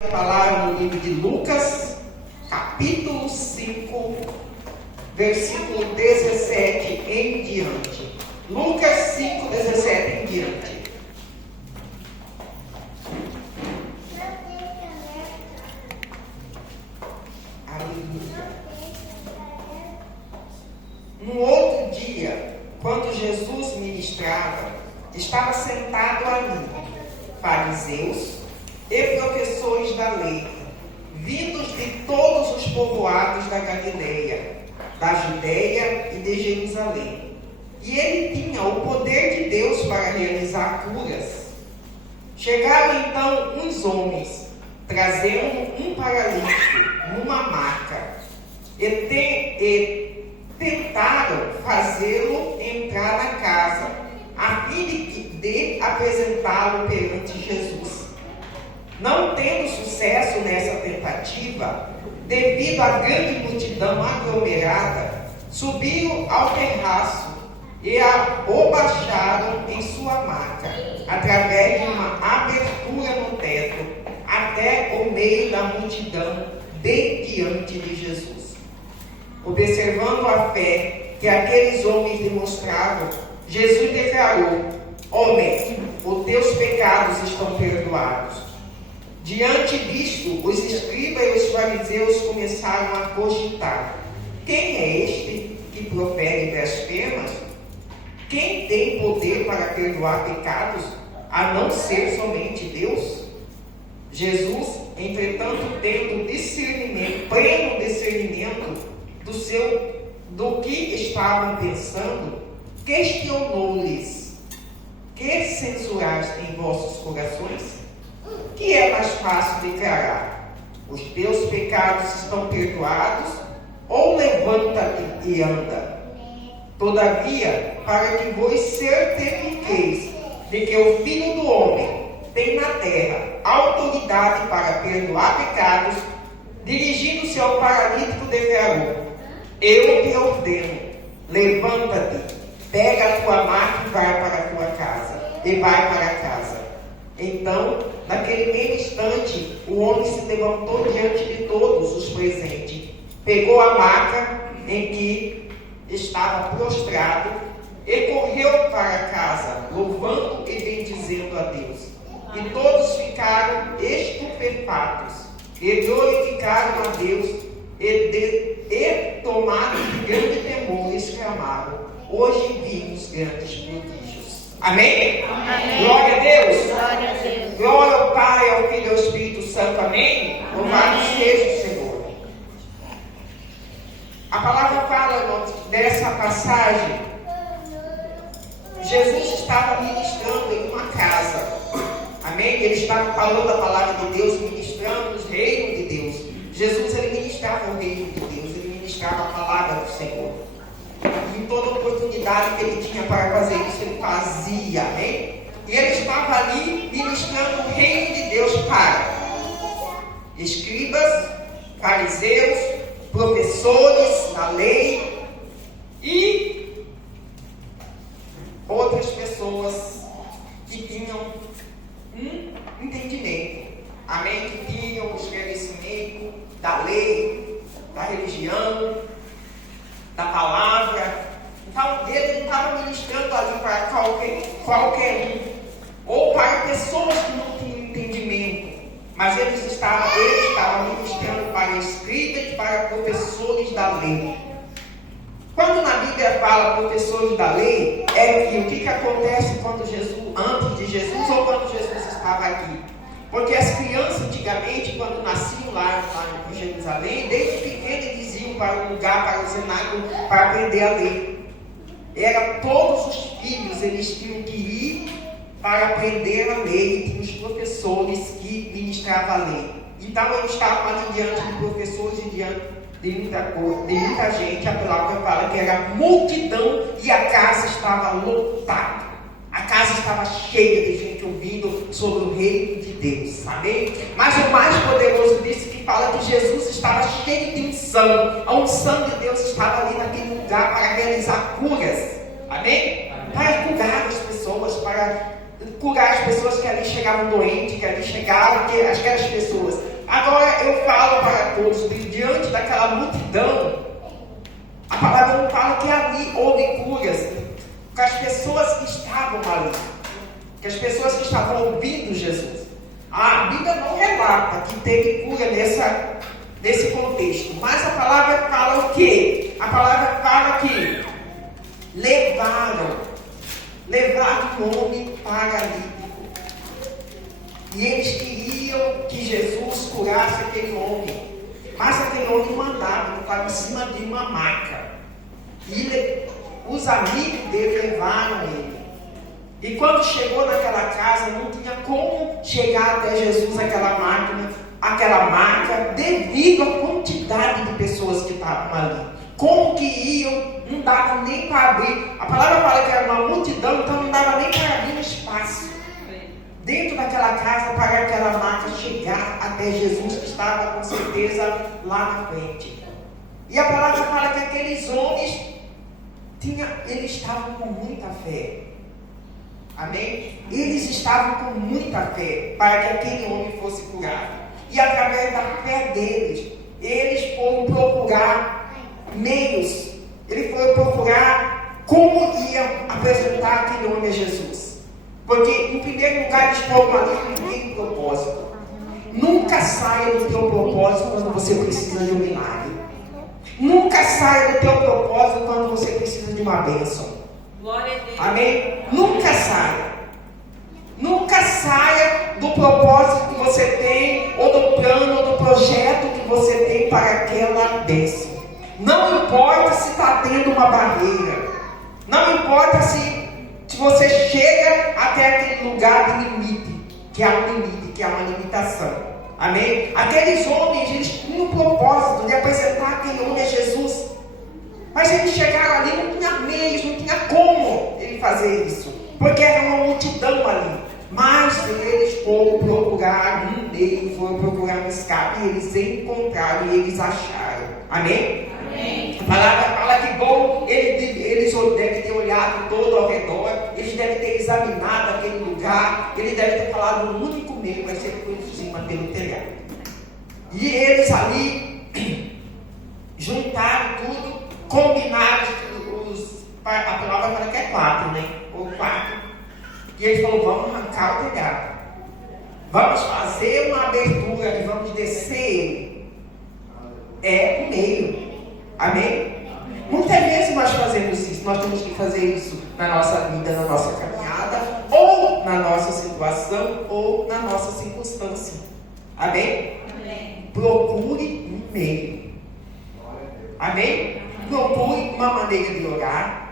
A palavra no livro de Lucas, capítulo 5, versículo 17 em diante. Lucas 5, 17 em diante. Aleluia. No outro dia, quando Jesus ministrava, estava sentado ali fariseus e professores da lei, vindos de todos os povoados da Galileia, da Judeia e de Jerusalém. E ele tinha o poder de Deus para realizar curas. Chegaram então uns homens, trazendo um paralítico numa maca, e tentaram fazê-lo entrar na casa, a fim de apresentá-lo perante Jesus. Não tendo sucesso nessa tentativa, devido à grande multidão aglomerada, subiram ao terraço e o baixaram em sua maca, através de uma abertura no teto, até o meio da multidão, bem diante de Jesus. Observando a fé que aqueles homens demonstravam, Jesus declarou: Homem, os teus pecados estão perdoados. Diante disto, os escribas e os fariseus começaram a cogitar: quem é este que profere blasfemas? Quem tem poder para perdoar pecados, a não ser somente Deus? Jesus, entretanto, tendo pleno discernimento do que estavam pensando, questionou-lhes: que censurais em vossos corações? Que é mais fácil declarar: os teus pecados estão perdoados, ou levanta-te e anda? Todavia, para que vos certifiqueis de que o Filho do Homem tem na terra autoridade para perdoar pecados, dirigindo-se ao paralítico, declarou: eu te ordeno, levanta-te, pega a tua maca e vai para a tua casa. E vai para casa. Então, naquele mesmo instante, o homem se levantou diante de todos os presentes, pegou a maca em que estava prostrado e correu para casa, louvando e bendizendo a Deus. E todos ficaram estupefatos e glorificaram a Deus e tomados de grande temor, exclamaram: hoje vimos grandes prodígios. Amém? Amém. Glória a Deus. Glória a Deus. Glória ao Pai, ao Filho e ao Espírito Santo. Amém? Louvado seja o Senhor. A palavra fala dessa passagem. Jesus estava ministrando em uma casa. Amém? Ele estava falando a palavra de Deus, ministrando os reinos de Deus. Jesus, ele ministrava o reino de Deus, ele ministrava a palavra do Senhor. Em toda oportunidade que ele tinha para fazer isso, ele fazia. Amém? E ele estava ali ministrando o reino de Deus para escribas, fariseus, professores da lei e outras pessoas que tinham um entendimento. Amém? Que tinham o esclarecimento da lei, da religião, da palavra. Então, ele não estava ministrando ali para qualquer um, ou para pessoas que não tinham entendimento, mas ele estava ministrando para escribas e para professores da lei. Quando na Bíblia fala professores da lei, é que o que acontece antes de Jesus ou quando Jesus estava aqui? Porque as crianças antigamente, quando nasciam lá em Jerusalém, desde pequeno eles iam para um lugar, para o cenáculo, para aprender a lei. Todos os filhos, eles tinham que ir para aprender a lei, e tinha os professores que ministravam a lei. Então eles estavam ali diante de professores e diante de muita gente. A palavra fala que era multidão e a casa estava lotada. A casa estava cheia de gente ouvindo sobre o reino de Deus, amém? Mas o mais poderoso disso que fala que Jesus estava cheio de unção. A unção de Deus estava ali naquele lugar para realizar curas, amém? Para curar as pessoas, para curar as pessoas que ali chegavam doentes, que ali chegavam, aquelas pessoas 14, diante daquela multidão, a palavra não fala que ali houve curas, com as pessoas que estavam ali, que as pessoas que estavam ouvindo Jesus. A Bíblia não relata que teve cura nesse contexto, mas a palavra fala o quê? A palavra fala que levaram o homem paralítico. E eles queriam que Jesus curasse aquele homem. Mas aquele homem não andava, não estava em cima de uma maca. E os amigos dele levaram ele. E quando chegou naquela casa, não tinha como chegar até Jesus, aquela maca, devido à quantidade de pessoas que estavam ali. Como que iam? Não dava nem para abrir. A palavra fala que era uma multidão, então não dava nem para abrir um espaço dentro daquela casa para aquela maca chegar até Jesus, que estava com certeza lá na frente. E a palavra fala que aqueles homens eles estavam com muita fé. Amém? Eles estavam com muita fé para que aquele homem fosse curado. E através da fé deles, eles foram procurar meios. Eles foram procurar como iam apresentar aquele homem a Jesus. Porque, em primeiro lugar, eles foram ali com um propósito. Nunca saia do teu propósito quando você precisa de um milagre. Nunca saia do teu propósito quando você precisa de uma bênção. Glória a Deus. Amém? Nunca saia. Nunca saia do propósito que você tem, ou do plano, ou do projeto que você tem para aquela bênção. Não importa se está tendo uma barreira. Não importa se você chega até aquele lugar de limite, que é um limite, que é uma limitação. Amém? Aqueles homens, eles tinham o propósito de apresentar aquele homem a Jesus. Mas eles chegaram ali, não tinha meios, não tinha como ele fazer isso. Porque era uma multidão ali. Mas eles foram procurar um meio, foram procurar um escape, e eles encontraram e eles acharam. Amém? Amém. A palavra fala que bom, eles devem ter olhado todo ao redor, eles devem ter examinado aquele lugar, eles devem ter falado o único meio vai ser por cima pelo telhado. E eles ali juntaram tudo, combinaram a palavra fala que é 4, né? Ou 4. E eles falaram, vamos arrancar o telhado. Vamos fazer uma abertura e vamos descer. É o meio. Amém? Muitas vezes nós fazemos isso. Nós temos que fazer isso na nossa vida, na nossa caminhada, ou na nossa situação, ou na nossa circunstância. Amém? Amém. Procure um meio. Amém? Procure uma maneira de orar.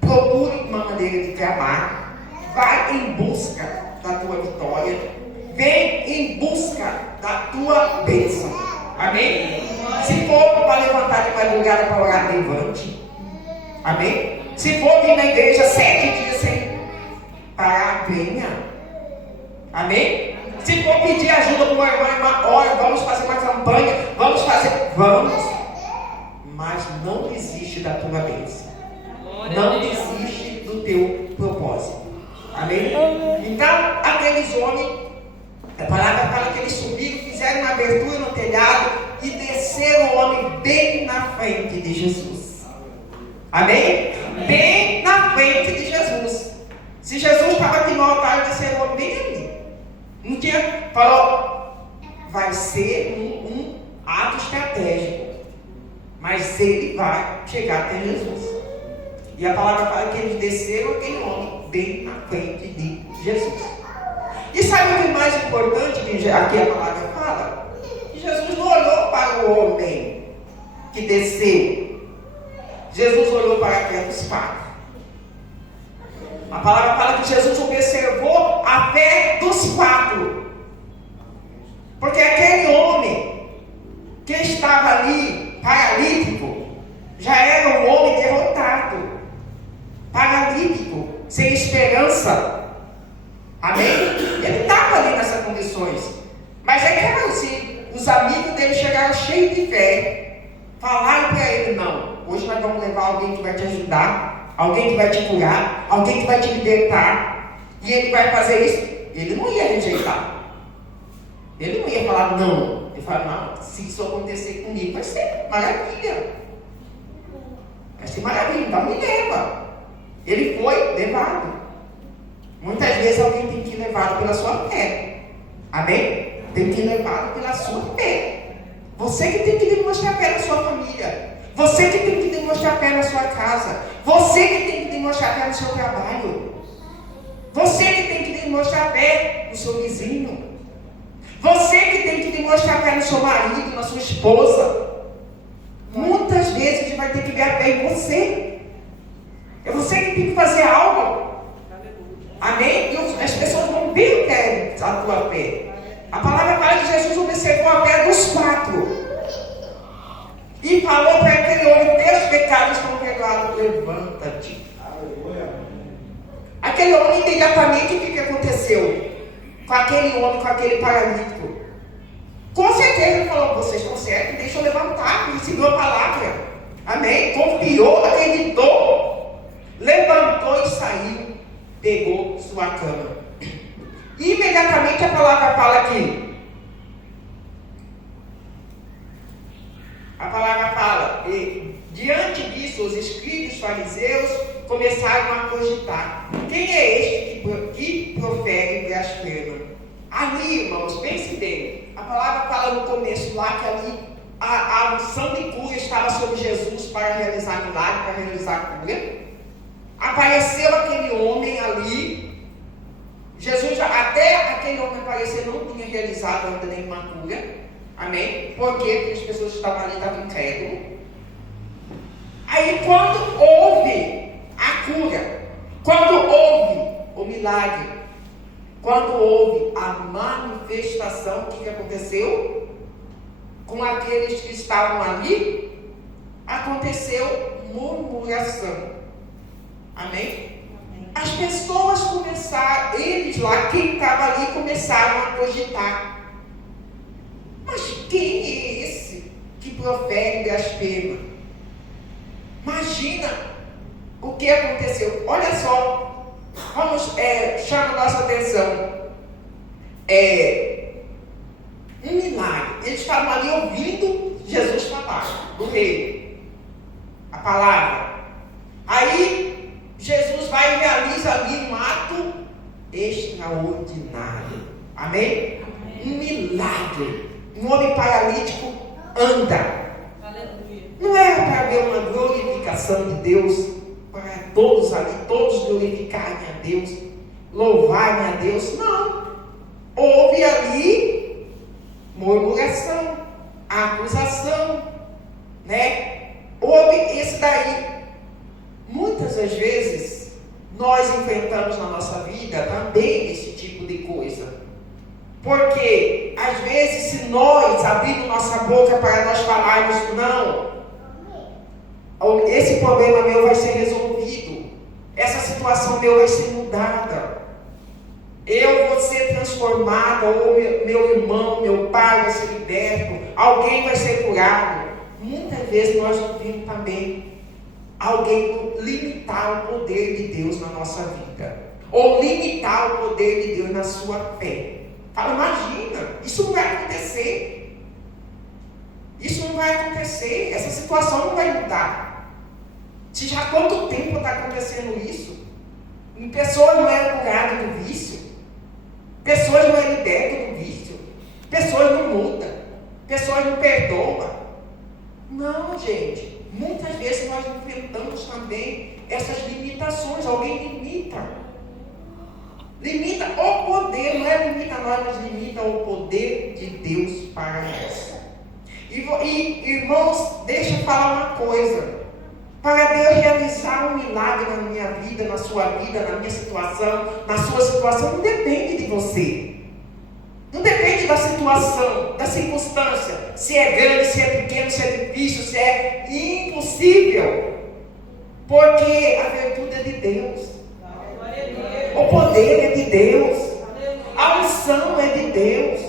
Procure uma maneira de clamar. Vai em busca da tua vitória. Vem em busca da tua bênção. Amém? Se for para levantar de madrugada para orar, levante. Amém? Se for vir na igreja 7 dias sem parar, venha. Amém? Se for pedir ajuda para uma irmã, olha, vamos fazer uma campanha, vamos. Mas não desiste da tua bênção. Não desiste do teu propósito. Amém? Então, aqueles homens, a palavra fala que eles subiram, fizeram uma abertura no telhado e desceram o homem bem na frente de Jesus. Amém? Bem na frente de Jesus. Se Jesus estava aqui no altar, desceram o homem bem ali. Não tinha, falou, vai ser um ato estratégico, mas ele vai chegar até Jesus. E a palavra fala que eles desceram aquele homem bem na frente de Jesus. E sabe o que é mais importante que aqui a palavra fala? Que Jesus não olhou para o homem que desceu. Jesus olhou para aqueles 4. A palavra fala que Jesus observou a fé dos 4. Porque aquele homem que estava ali, paralítico, já era um homem derrotado, paralítico, sem esperança. Amém? Ele estava ali nessas condições. Mas é claro, se os amigos dele chegaram cheios de fé, falaram para ele, não, hoje nós vamos levar alguém que vai te ajudar, alguém que vai te curar, alguém que vai te libertar, e ele vai fazer isso. Ele não ia rejeitar. Ele não ia falar não. Ele falo, não, se isso acontecer comigo, vai ser maravilha. Vai ser maravilha, então me leva. Ele foi levado. Muitas vezes alguém tem que ir levado pela sua fé. Amém? Tem que ir levado pela sua fé. Você que tem que demonstrar fé na sua família. Você que tem que demonstrar fé na sua casa. Você que tem que demonstrar fé no seu trabalho. Você que tem que demonstrar fé no seu vizinho. Você que tem que demonstrar fé no seu marido, na sua esposa. Muitas vezes a gente vai ter que ver a fé em você. É você que tem que fazer algo. Amém? E as pessoas vão ver a tua fé. A palavra fala que Jesus observou a fé dos 4. E falou para aquele homem: teus pecados estão perdoados, levanta-te. Aquele homem, imediatamente, o que aconteceu? Com aquele homem, com aquele paralítico. Com certeza ele falou: vocês estão certos, deixa eu levantar. Recebeu a palavra. Amém? Confiou, acreditou, levantou e saiu. Pegou sua cama. Imediatamente a palavra fala aqui. A palavra fala, e diante disso, os escribas e os fariseus começaram a cogitar: quem é este que profere blasfema? Ali, irmãos, pense bem. A palavra fala no começo lá que ali a unção de cura estava sobre Jesus para realizar milagre, para realizar cura. Apareceu aquele homem ali. Jesus, até aquele homem aparecer, não tinha realizado ainda nenhuma cura. Amém? Porque as pessoas estavam ali, estavam incrédulos. Aí quando houve a cura, quando houve o milagre, quando houve a manifestação, o que aconteceu? Com aqueles que estavam ali, aconteceu murmuração. Amém? As pessoas começaram, eles lá, quem estava ali, começaram a cogitar: mas quem é esse que profere blasfema? Imagina o que aconteceu. Olha só, vamos, chama a nossa atenção. Um milagre. Eles estavam ali ouvindo Jesus falar do rei, a palavra. Aí Jesus vai e realiza ali um ato extraordinário. Amém? Um milagre. Um homem paralítico anda. Aleluia. Não era para ver uma glorificação de Deus, para todos ali, todos glorificarem a Deus, louvarem a Deus. Não. Houve ali murmuração, acusação, né? Houve isso daí. Muitas das vezes nós enfrentamos na nossa vida também esse tipo de coisa. Porque às vezes, se nós abrirmos nossa boca para nós falarmos não, esse problema meu vai ser resolvido, essa situação meu vai ser mudada, eu vou ser transformado, ou meu irmão, meu pai vai ser liberto, alguém vai ser curado. Muitas vezes nós ouvimos também alguém limitar o poder de Deus na nossa vida, ou limitar o poder de Deus na sua fé. Fala: imagina, isso não vai acontecer. Isso não vai acontecer, essa situação não vai mudar. Se já há quanto tempo está acontecendo isso? Pessoas não eram curadas do vício, pessoas não eram libertas do vício, pessoas não mudam, pessoas não perdoam. Não, gente. Muitas vezes nós enfrentamos também essas limitações. Alguém limita o poder, não é limita nós, mas limita o poder de Deus para nós. E irmãos, deixa eu falar uma coisa: para Deus realizar um milagre na minha vida, na sua vida, na minha situação, na sua situação, não depende de você. Não depende da situação, da circunstância, se é grande, se é pequeno, se é difícil, se é impossível. Porque a virtude é de Deus. O poder é de Deus. A unção é de Deus.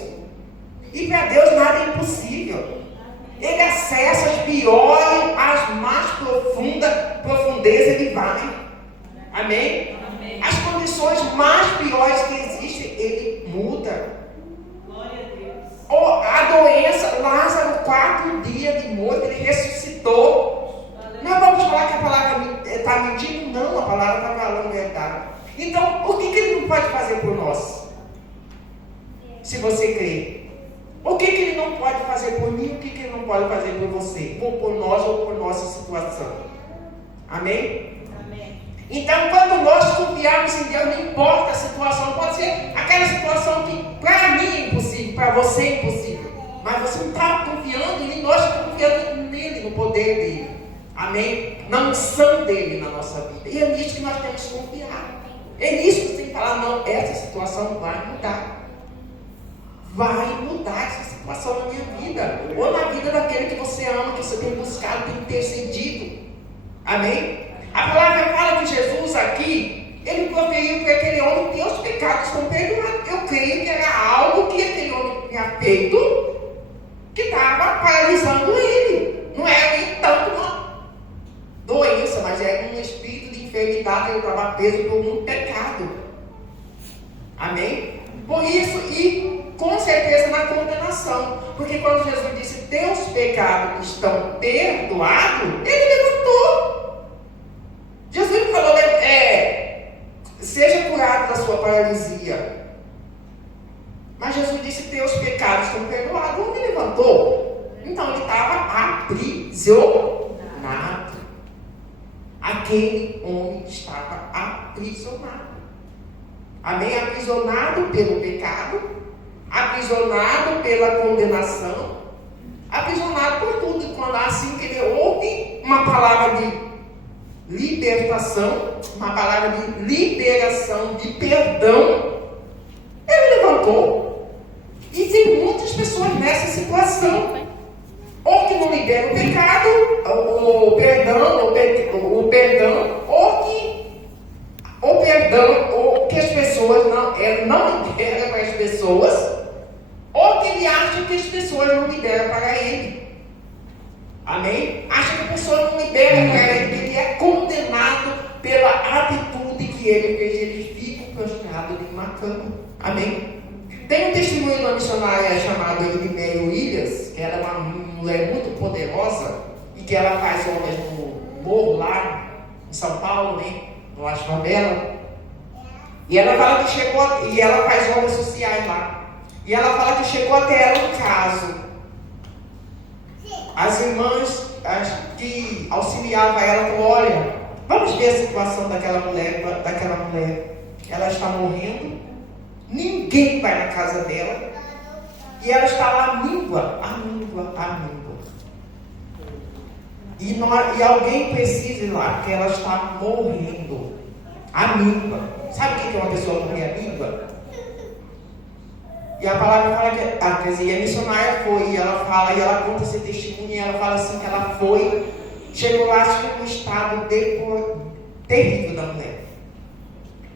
E para Deus nada é impossível. Ele acessa as piores, as mais profundezas, ele vai. Amém? Amém? As condições mais piores que existem, ele muda. Glória a Deus. Ou a doença, O que ele não pode fazer por mim? O que ele não pode fazer por você? Ou por nós ou por nossa situação. Amém? Amém. Então, quando nós confiarmos em Deus, não importa a situação, pode ser aquela situação que para mim é impossível, para você é impossível. Mas você não está confiando em nós, estamos confiando nele, no poder dele. Amém? Na unção dele na nossa vida. E é nisso que nós temos que confiar. É nisso que você tem que falar, não, essa situação vai mudar. Vai mudar essa situação na minha vida. Ou na vida daquele que você ama, que você tem buscado, tem intercedido. Amém? A palavra fala que Jesus aqui, ele proferiu para aquele homem que os pecados estão perdoados. Eu creio que era algo que aquele homem tinha feito, que estava paralisando ele. Não era nem tanto uma doença, mas era um espírito de enfermidade, ele estava preso por um pecado. Amém? Por isso, e com certeza na condenação. Porque quando Jesus disse, teus pecados estão perdoados, ele levantou. Jesus falou, seja curado da sua paralisia. Mas Jesus disse, teus pecados estão perdoados. O homem levantou. Então ele estava aprisionado. Aquele homem estava aprisionado. Amém? Aprisionado pelo pecado, aprisionado pela condenação, aprisionado por tudo. E quando assim que ele ouve uma palavra de libertação, uma palavra de liberação, de perdão, ele levantou. E tem muitas pessoas nessa situação, ou que não liberam o pecado, o perdão, ou que as pessoas não liberam para as pessoas, ou que ele acha que as pessoas não liberam para ele. Amém? Acha que a pessoa não libera para ele, que ele é condenado pela atitude que ele fez, ele fica prostrado em uma cama. Amém? Tem um testemunho de uma missionária chamada Edmeia Williams, que era uma mulher muito poderosa, e que ela faz obras no morro lá, em São Paulo, né? No Acho Bela. E ela fala que chegou, e ela faz obras sociais lá. E ela fala que chegou até ela um caso. As irmãs que auxiliavam ela falaram, olha, vamos ver a situação daquela mulher. Ela está morrendo, ninguém vai na casa dela, e ela está lá míngua. E alguém precisa ir lá, porque ela está morrendo. Amígua. Sabe o que é uma pessoa morrer amígua? E a palavra fala que, quer dizer, a missionária foi, e ela fala, e ela conta esse testemunho, e ela fala assim que ela foi, chegou lá, chegou num estado terrível da mulher.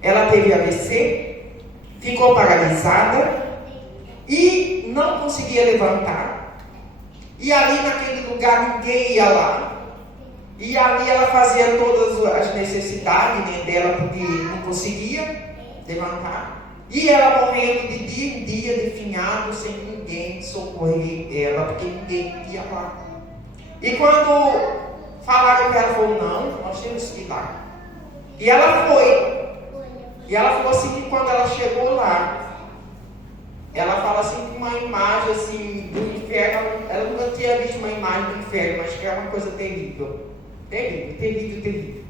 Ela teve AVC, ficou paralisada e não conseguia levantar. E ali naquele lugar ninguém ia lá. E ali ela fazia todas as necessidades, né, dela, porque não conseguia levantar. E ela morrendo de dia em dia, definhado, sem ninguém socorrer ela, porque ninguém ia lá. E quando falaram para ela, falou, não, nós temos que ir lá. E ela foi. E ela falou assim que quando ela chegou lá, ela fala assim que uma imagem assim do inferno, ela nunca tinha visto uma imagem do inferno, mas que era uma coisa terrível. Terrível.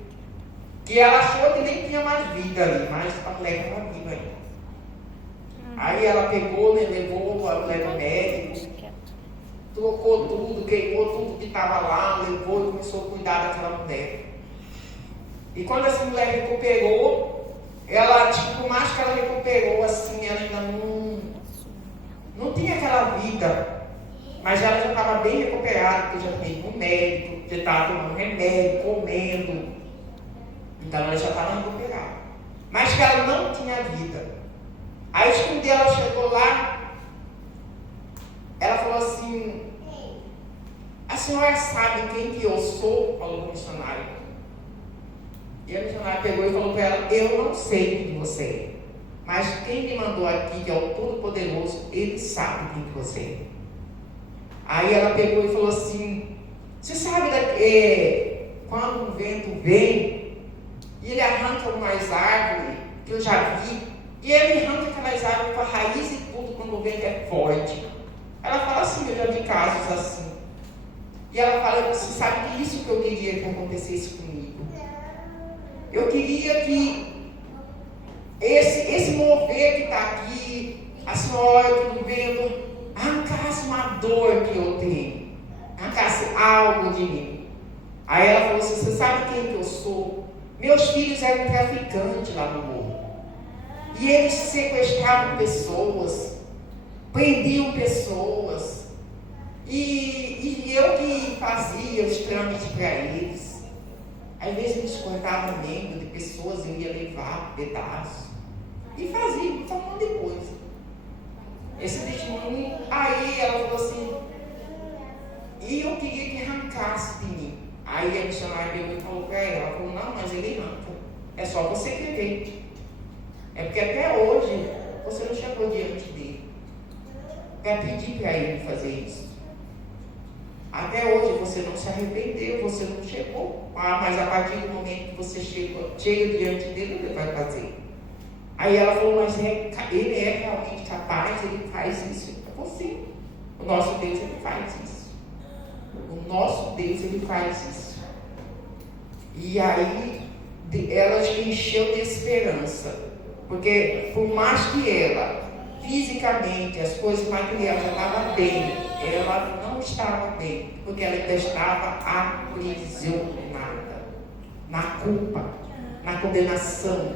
Que ela achou que nem tinha mais vida ali, mas a mulher estava viva ainda. Aí ela pegou, né, levou a mulher no médico, trocou tudo, queimou tudo que estava lá, levou e começou a cuidar daquela mulher. E quando essa mulher recuperou, ela, por mais que ela recuperou, assim, ela ainda não tinha aquela vida, mas ela já estava bem recuperada, porque já tinha ido no médico, já estava tomando remédio, comendo. Então ela já estava recuperada. Mas que ela não tinha vida. Aí quando ela chegou lá, ela falou assim, a senhora sabe quem que eu sou? Falou para o missionário. E a missionária pegou e falou para ela, eu não sei quem você é, mas quem me mandou aqui, que é o Todo-Poderoso, ele sabe quem você é. Aí ela pegou e falou assim, você sabe quando o vento vem e ele arranca umas árvores que eu já vi, e ele arranca aquelas árvores com a raiz e tudo quando o vento é forte. Ela que eu já vi casos assim. E ela fala, você sabe que isso que eu queria que acontecesse comigo. Eu queria que esse mover que está aqui, a senhora tudo vendo, arrancasse uma dor que eu tenho, arrancasse algo de mim. Aí ela falou assim, você sabe quem que eu sou? Meus filhos eram traficantes lá no morro. E eles sequestravam pessoas, prendiam pessoas. E eu que fazia os trâmites para eles. Às vezes eles cortavam membro de pessoas, eu ia levar pedaços. E fazia um monte de coisa. Esse testemunho, aí ela falou assim, e eu queria que arrancasse de mim. Aí a missionária pegou e falou para ela, falou, não, mas ele arranca. É só você querer. É porque até hoje você não chegou diante dele para pedir para ele fazer isso. Até hoje você não se arrependeu, você não chegou. Mas a partir do momento que você chega diante dele, ele vai fazer. Aí ela falou, mas ele é realmente capaz, ele faz isso. Eu falei, sim, o nosso Deus, ele faz isso. O nosso Deus, ele faz isso. E aí ela encheu de esperança. Porque por mais que ela, fisicamente, as coisas materiais já estavam bem, ela não estava bem. Porque ela ainda estava aprisionada na culpa, na condenação.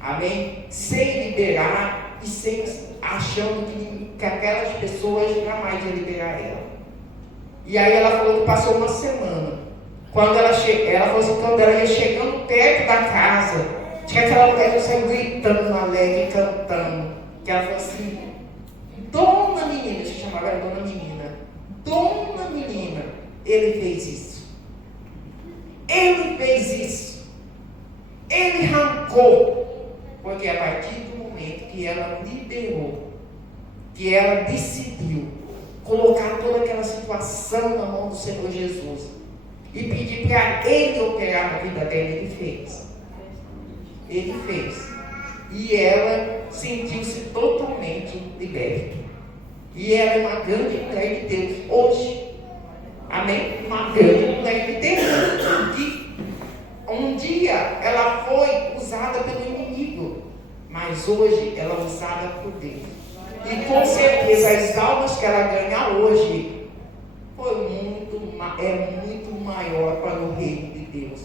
Amém? Sem liberar e sem achando que aquelas pessoas jamais iam liberar ela. E aí ela falou que passou uma semana. Quando ela falou assim, quando ela ia chegando perto da casa, tinha aquela mulher que saiu gritando, alegre, cantando. Que ela falou assim, Dona Menina, se chamava ela Dona Menina. Dona Menina, ele fez isso. Ele fez isso. Ele arrancou. Porque a partir do momento que ela liberou, que ela decidiu colocar toda aquela situação na mão do Senhor Jesus e pedir para Ele operar na vida dela, Ele fez. Ele fez. E ela sentiu-se totalmente liberta. E ela é uma grande mulher de Deus hoje. Amém? Uma grande mulher de Deus. Que um dia ela foi usada pelo inimigo, mas hoje ela é usada por Deus. E com certeza as almas que ela ganha hoje é muito maior para o reino de Deus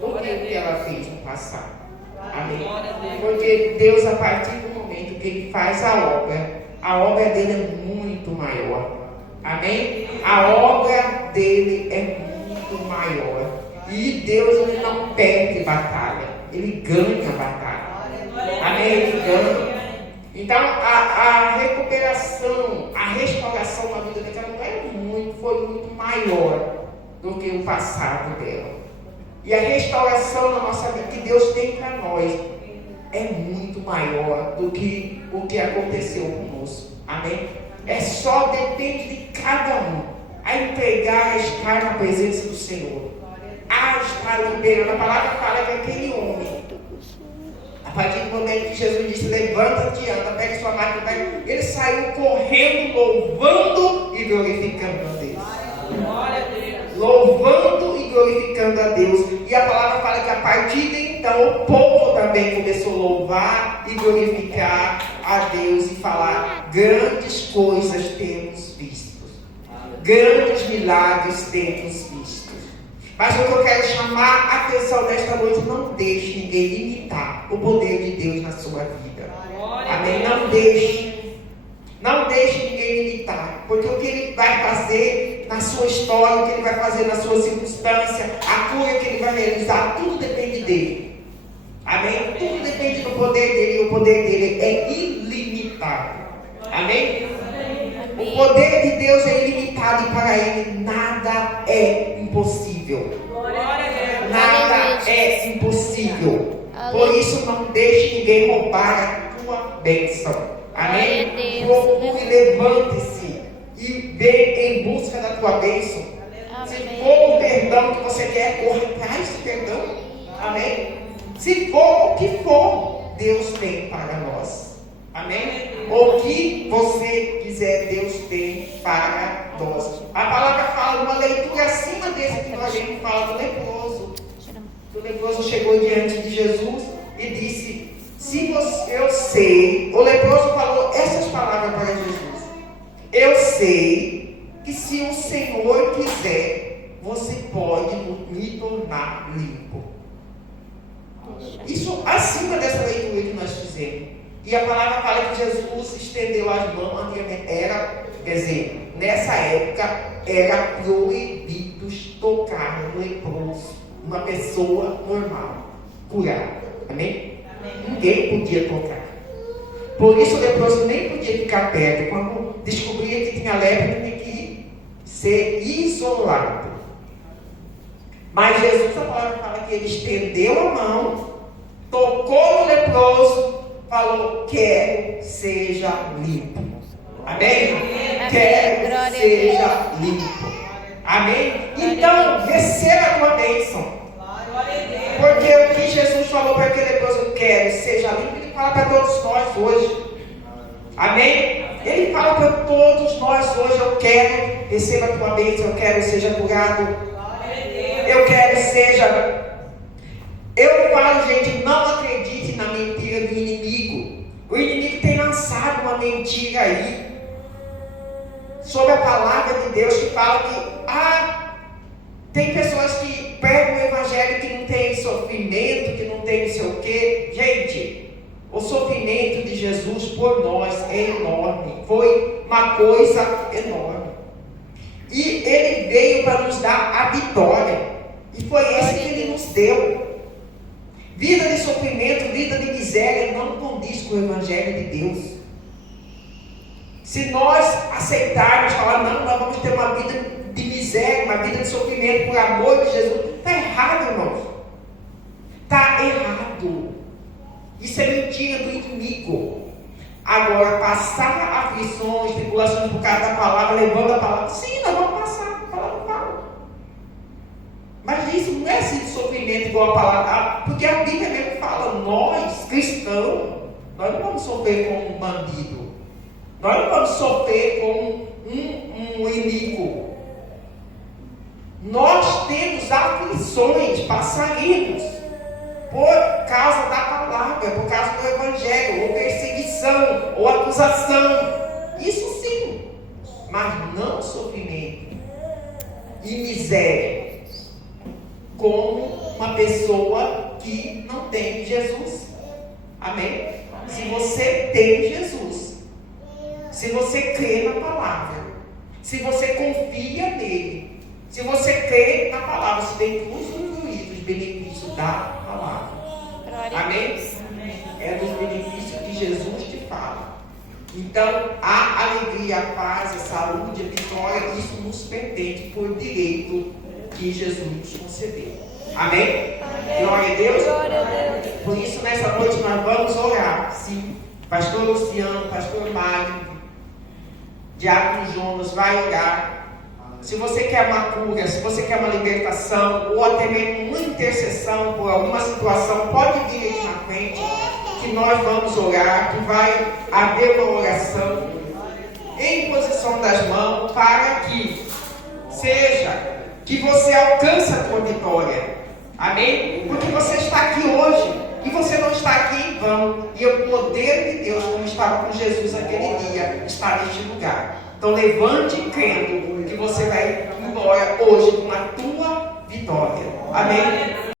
do que o que ela fez no passado. Amém? Porque Deus, a partir do momento que Ele faz a obra dele é muito maior. Amém? A obra dele é muito maior. E Deus, Ele não perde batalha, Ele ganha batalha. Amém? Ele ganha. Então, a recuperação, a restauração na vida daquela mulher foi muito maior do que o passado dela. E a restauração na nossa vida que Deus tem para nós é muito maior do que o que aconteceu conosco. Amém? É só depende de cada um a entregar, a estar na presença do Senhor, a estar liberando. A palavra fala que aquele homem, a partir do momento que Jesus disse, levanta-te, anda, pega sua máquina, ele saiu correndo, louvando e glorificando a Deus. Glória a Deus. Louvando e glorificando a Deus. E a palavra fala que a partir de então o povo também começou a louvar e glorificar a Deus e falar, grandes coisas temos visto, grandes milagres temos visto. Mas o que eu quero chamar a atenção nesta noite, não deixe ninguém limitar o poder de Deus na sua vida. Amém? Não deixe. Não deixe ninguém limitar. Porque o que Ele vai fazer na sua história, o que Ele vai fazer na sua circunstância, a cura que Ele vai realizar, tudo depende dEle. Amém? Tudo depende do poder dEle. E o poder dEle é ilimitado. Amém? O poder de Deus é ilimitado e para Ele nada é impossível. Nada é impossível. Por isso não deixe ninguém roubar a tua bênção. Amém? Procure, levante-se e vem em busca da tua bênção. Se for o perdão que você quer, corra atrás do perdão. Amém? Se for o que for, Deus tem para nós. Amém? O que você quiser. quiser, Deus tem para nós. A palavra fala, uma leitura acima desse que nós lemos, fala do leproso. O leproso chegou diante de Jesus e disse, se você, eu sei, o leproso falou essas palavras para Jesus. Eu sei que se o Senhor quiser, você pode me tornar limpo. Isso acima dessa leitura que nós fizemos. E a palavra fala que Jesus estendeu as mãos, antigamente quer dizer, nessa época era proibido tocar no leproso, uma pessoa normal, curada. Amém? Ninguém podia tocar. Por isso o leproso nem podia ficar perto. Quando descobria que tinha lepra, tinha que ser isolado. Mas Jesus, a palavra fala que ele estendeu a mão, tocou no leproso, falou, quero seja limpo. Amém? Quero seja limpo. Amém? Então, receba a tua bênção. Porque o que Jesus falou para aquele leproso, quero seja limpo, ele fala para todos nós hoje. Amém? Ele fala para todos nós hoje, eu quero, receba a tua bênção, eu quero seja curado. Eu quero seja... Eu falo, gente, não acredite na mentira do inimigo. O inimigo tem lançado uma mentira aí sobre a palavra de Deus que fala que tem pessoas que pregam o evangelho que não tem sofrimento, que não tem não sei o quê. Gente, o sofrimento de Jesus por nós é enorme. Foi uma coisa enorme. E ele veio para nos dar a vitória. E foi esse que ele nos deu. Vida de sofrimento, vida de miséria não condiz com o evangelho de Deus. Se nós aceitarmos, falar, não, nós vamos ter uma vida de miséria, uma vida de sofrimento por amor de Jesus, está errado, irmãos. Está errado. Isso é mentira do inimigo. Agora, passar aflições, tribulações por causa da palavra, levando a palavra, sim, nós vamos passar, a palavra fala. Mas isso não é assim de sofrimento igual a palavra, porque a Bíblia mesmo fala, nós, cristãos, nós não vamos sofrer como um bandido, nós não vamos sofrer como um inimigo. Nós temos aflições, passaremos, por causa da palavra, por causa do evangelho, ou perseguição, ou acusação, isso sim, mas não sofrimento e miséria, como uma pessoa que não tem Jesus. Amém? Se você tem Jesus, se você crê na palavra, se você confia nele, se você crê na palavra, você tem usufruído os benefícios da palavra. Amém? É dos benefícios que Jesus te fala. Então, a alegria, a paz, a saúde, a vitória, isso nos pertence por direito que Jesus nos concedeu. Amém? Glória a Deus. Por isso, nessa noite, nós vamos orar. Sim, pastor Luciano, pastor Magno, diácono Jonas, vai orar. Se você quer uma cura, se você quer uma libertação, ou até mesmo uma intercessão por alguma situação, pode vir aqui na frente, que nós vamos orar, que vai haver uma oração em posição das mãos, para que seja que você alcance a tua vitória. Amém? Porque você está aqui hoje e você não está aqui em vão. E o poder de Deus, como estava com Jesus aquele dia, está neste lugar. Então levante crendo que você vai embora hoje com a tua vitória. Amém?